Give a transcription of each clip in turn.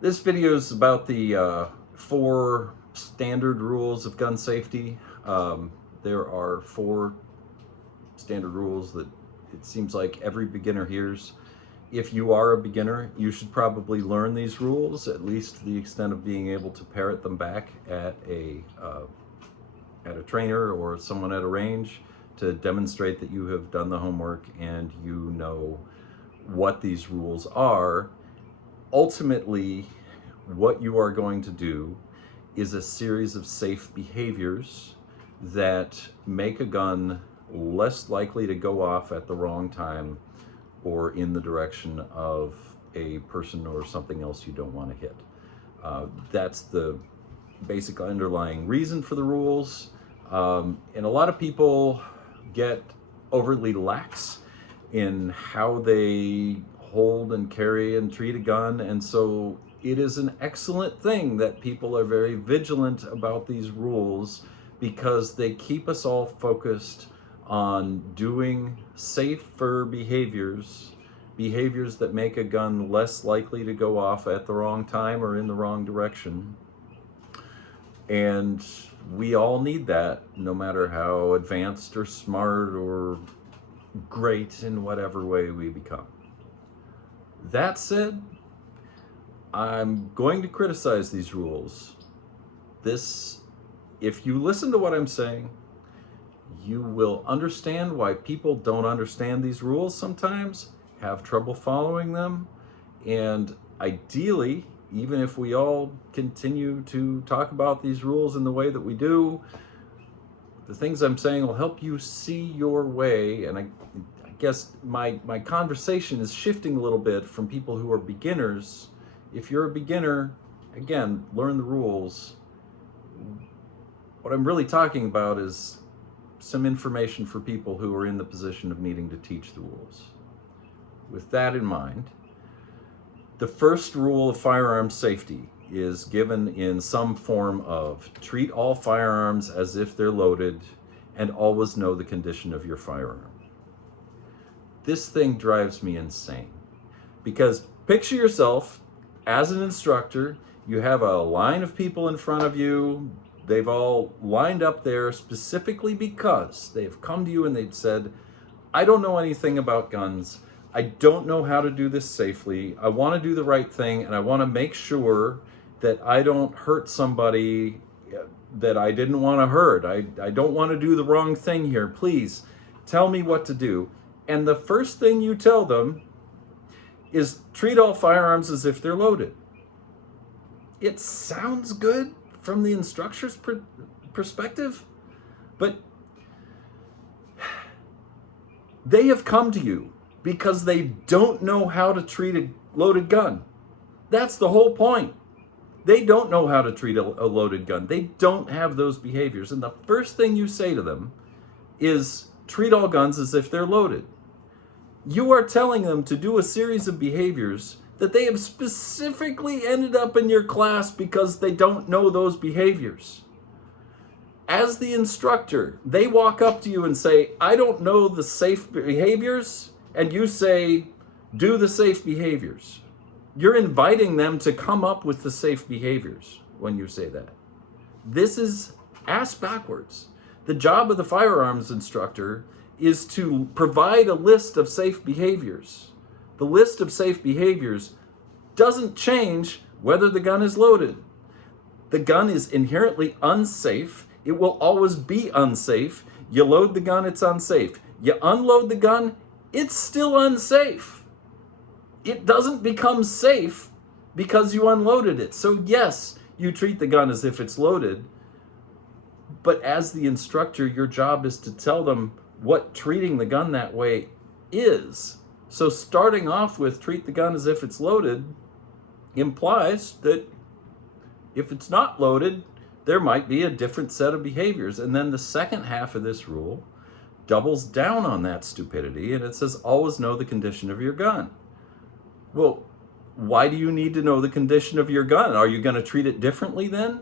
This video is about the 4 standard rules of gun safety. There are 4 standard rules that it seems like every beginner hears. If you are a beginner, you should probably learn these rules, at least to the extent of being able to parrot them back at a trainer or someone at a range to demonstrate that you have done the homework and you know what these rules are. Ultimately, what you are going to do is a series of safe behaviors that make a gun less likely to go off at the wrong time or in the direction of a person or something else you don't want to hit. That's the basic underlying reason for the rules. And a lot of people get overly lax in how they hold and carry and treat a gun, and so it is an excellent thing that people are very vigilant about these rules because they keep us all focused on doing safer behaviors that make a gun less likely to go off at the wrong time or in the wrong direction. And we all need that, no matter how advanced or smart or great in whatever way we become. That said, I'm going to criticize these rules. If you listen to what I'm saying, you will understand why people don't understand these rules sometimes, have trouble following them, and ideally, even if we all continue to talk about these rules in the way that we do, the things I'm saying will help you see your way. And I guess my conversation is shifting a little bit from people who are beginners. If you're a beginner, again, learn the rules. What I'm really talking about is some information for people who are in the position of needing to teach the rules. With that in mind, the first rule of firearm safety is given in some form of treat all firearms as if they're loaded and always know the condition of your firearm. This thing drives me insane because picture yourself as an instructor. You have a line of people in front of you. They've all lined up there specifically because they've come to you and they've said, I don't know anything about guns. I don't know how to do this safely. I want to do the right thing, and I want to make sure that I don't hurt somebody that I didn't want to hurt. I don't want to do the wrong thing here. Please tell me what to do. And the first thing you tell them is treat all firearms as if they're loaded. It sounds good from the instructor's perspective, but they have come to you because they don't know how to treat a loaded gun. That's the whole point. They don't know how to treat a loaded gun. They don't have those behaviors. And the first thing you say to them is treat all guns as if they're loaded. You are telling them to do a series of behaviors that they have specifically ended up in your class because they don't know those behaviors. As the instructor, they walk up to you and say, I don't know the safe behaviors, and you say, do the safe behaviors. You're inviting them to come up with the safe behaviors when you say that. This is ass backwards. The job of the firearms instructor is to provide a list of safe behaviors. The list of safe behaviors doesn't change whether the gun is loaded. The gun is inherently unsafe. It will always be unsafe. You load the gun, it's unsafe. You unload the gun, it's still unsafe. It doesn't become safe because you unloaded it. So yes, you treat the gun as if it's loaded, but as the instructor, your job is to tell them what treating the gun that way is. So starting off with treat the gun as if it's loaded implies that if it's not loaded, there might be a different set of behaviors. And then the second half of this rule doubles down on that stupidity, and it says always know the condition of your gun. Well, why do you need to know the condition of your gun? Are you going to treat it differently then?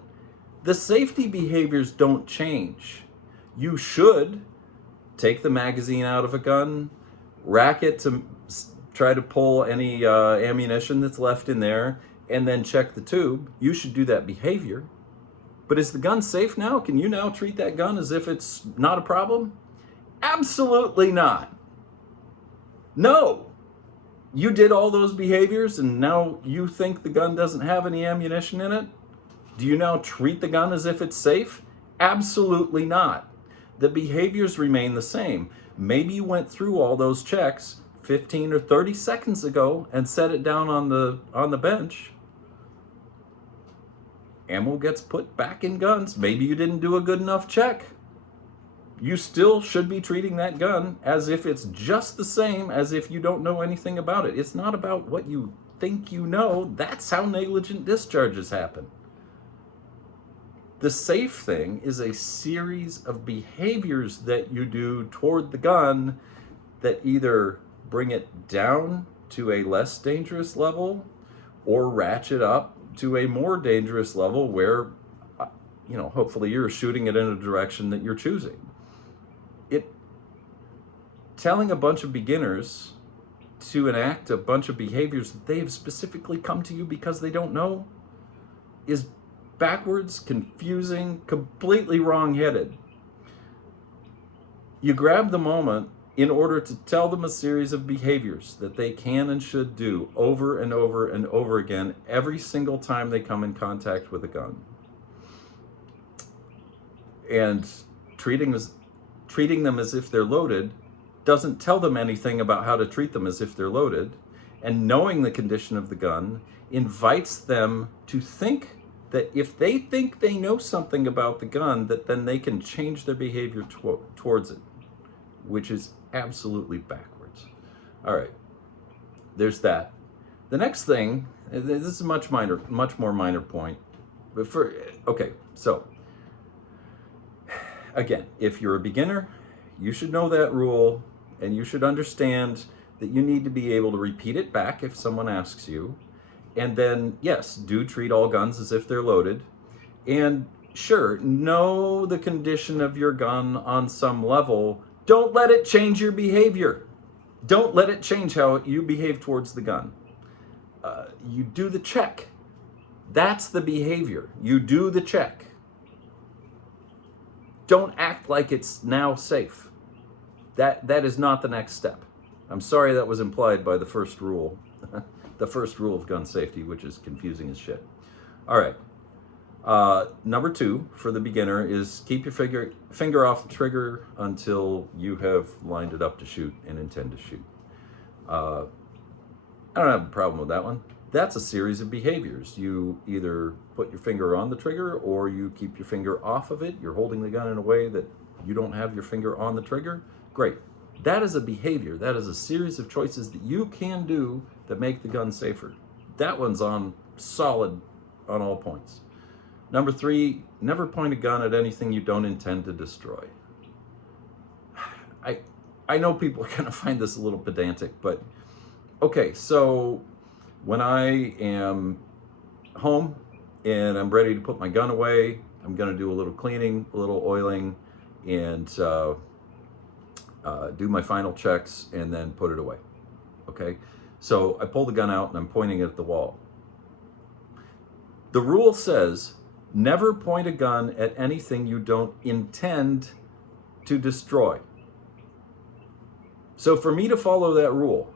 The safety behaviors don't change. You should take the magazine out of a gun, rack it to try to pull any ammunition that's left in there, and then check the tube, you should do that behavior. But is the gun safe now? Can you now treat that gun as if it's not a problem? Absolutely not. No. You did all those behaviors and now you think the gun doesn't have any ammunition in it? Do you now treat the gun as if it's safe? Absolutely not. The behaviors remain the same. Maybe you went through all those checks 15 or 30 seconds ago and set it down on the bench. Ammo gets put back in guns. Maybe you didn't do a good enough check. You still should be treating that gun as if it's just the same as if you don't know anything about it. It's not about what you think you know. That's how negligent discharges happen. The safe thing is a series of behaviors that you do toward the gun that either bring it down to a less dangerous level or ratchet up to a more dangerous level where, hopefully you're shooting it in a direction that you're choosing. Telling a bunch of beginners to enact a bunch of behaviors that they have specifically come to you because they don't know is backwards, confusing, completely wrong-headed. You grab the moment in order to tell them a series of behaviors that they can and should do over and over and over again every single time they come in contact with a gun. And treating them as if they're loaded doesn't tell them anything about how to treat them as if they're loaded. And knowing the condition of the gun invites them to think that if they think they know something about the gun, that then they can change their behavior towards it, which is absolutely backwards. All right, there's that. The next thing, this is a much more minor point, but so again, if you're a beginner, you should know that rule, and you should understand that you need to be able to repeat it back if someone asks you. And then, yes, do treat all guns as if they're loaded. And sure, know the condition of your gun on some level. Don't let it change your behavior. Don't let it change how you behave towards the gun. You do the check. That's the behavior. You do the check. Don't act like it's now safe. That is not the next step. I'm sorry that was implied by the first rule. The first rule of gun safety, which is confusing as shit. All right. Number 2 for the beginner is keep your finger off the trigger until you have lined it up to shoot and intend to shoot. I don't have a problem with that one. That's a series of behaviors. You either put your finger on the trigger or you keep your finger off of it. You're holding the gun in a way that you don't have your finger on the trigger. Great. That is a behavior. That is a series of choices that you can do that make the gun safer. That one's on solid on all points. Number 3, never point a gun at anything you don't intend to destroy. I know people are going to find this a little pedantic, but okay, so when I am home and I'm ready to put my gun away, I'm going to do a little cleaning, a little oiling, and do my final checks and then put it away. Okay, so I pull the gun out and I'm pointing it at the wall. The rule says never point a gun at anything you don't intend to destroy. So for me to follow that rule,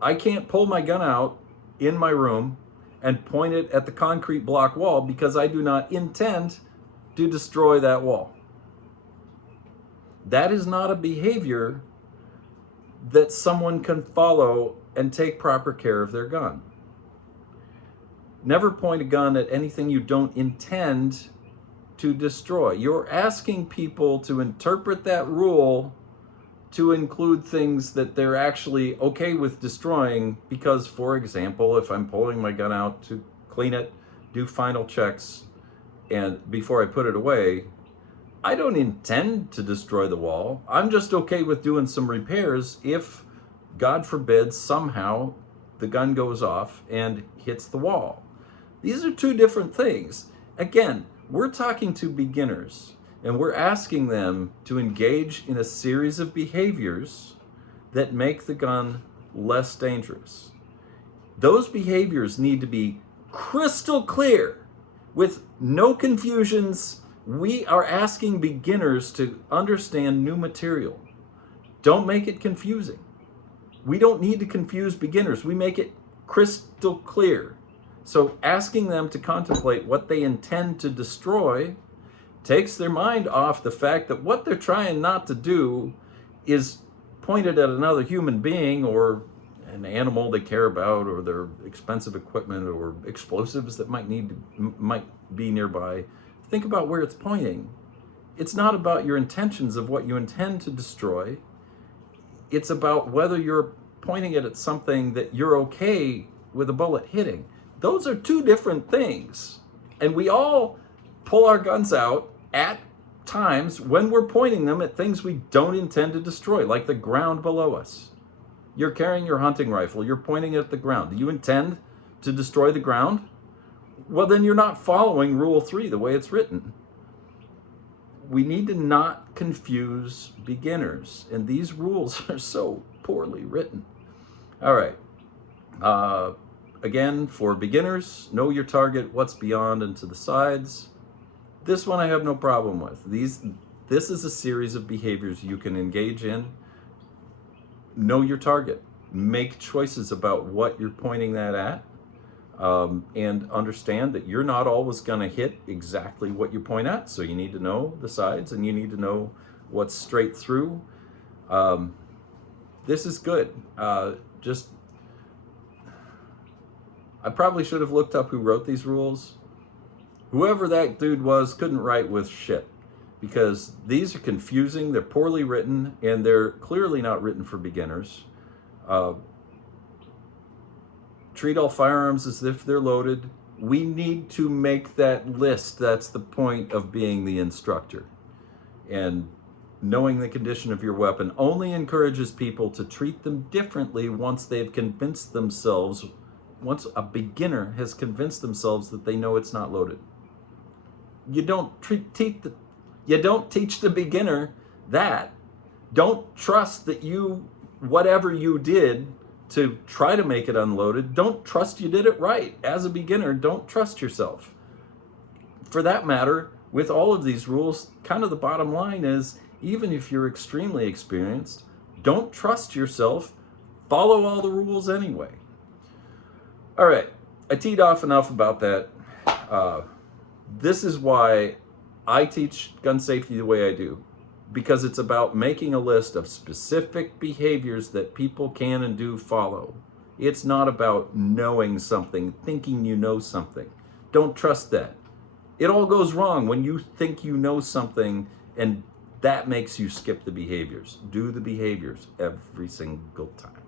I can't pull my gun out in my room and point it at the concrete block wall because I do not intend to destroy that wall. That is not a behavior that someone can follow and take proper care of their gun. Never point a gun at anything you don't intend to destroy. You're asking people to interpret that rule to include things that they're actually okay with destroying because, for example, if I'm pulling my gun out to clean it, do final checks, and before I put it away, I don't intend to destroy the wall. I'm just okay with doing some repairs if, God forbid, somehow the gun goes off and hits the wall. These are two different things. Again, we're talking to beginners and we're asking them to engage in a series of behaviors that make the gun less dangerous. Those behaviors need to be crystal clear with no confusions. We are asking beginners to understand new material. Don't make it confusing. We don't need to confuse beginners. We make it crystal clear. So asking them to contemplate what they intend to destroy takes their mind off the fact that what they're trying not to do is pointed at another human being or an animal they care about, or their expensive equipment, or explosives that might be nearby. Think about where it's pointing. It's not about your intentions of what you intend to destroy. It's about whether you're pointing it at something that you're okay with a bullet hitting. Those are two different things. And we all pull our guns out at times when we're pointing them at things we don't intend to destroy, like the ground below us. You're carrying your hunting rifle, you're pointing at the ground. Do you intend to destroy the ground? Well, then you're not following Rule 3 the way it's written. We need to not confuse beginners, and these rules are so poorly written. All right. Again, for beginners, know your target, what's beyond and to the sides. This one I have no problem with. This is a series of behaviors you can engage in. Know your target. Make choices about what you're pointing that at, and understand that you're not always going to hit exactly what you point at. So you need to know the sides, and you need to know what's straight through. This is good. I probably should have looked up who wrote these rules. Whoever that dude was couldn't write with shit, because these are confusing, they're poorly written, and they're clearly not written for beginners. Treat all firearms as if they're loaded. We need to make that list. That's the point of being the instructor. And knowing the condition of your weapon only encourages people to treat them differently once they've convinced themselves, once a beginner has convinced themselves that they know it's not loaded. You don't teach the beginner that. Don't trust that whatever you did to try to make it unloaded, don't trust you did it right. As a beginner, don't trust yourself. For that matter, with all of these rules, kind of the bottom line is, even if you're extremely experienced, don't trust yourself. Follow all the rules anyway. All right, I teed off enough about that. This is why I teach gun safety the way I do, because it's about making a list of specific behaviors that people can and do follow. It's not about knowing something, thinking you know something. Don't trust that. It all goes wrong when you think you know something, and that makes you skip the behaviors. Do the behaviors every single time.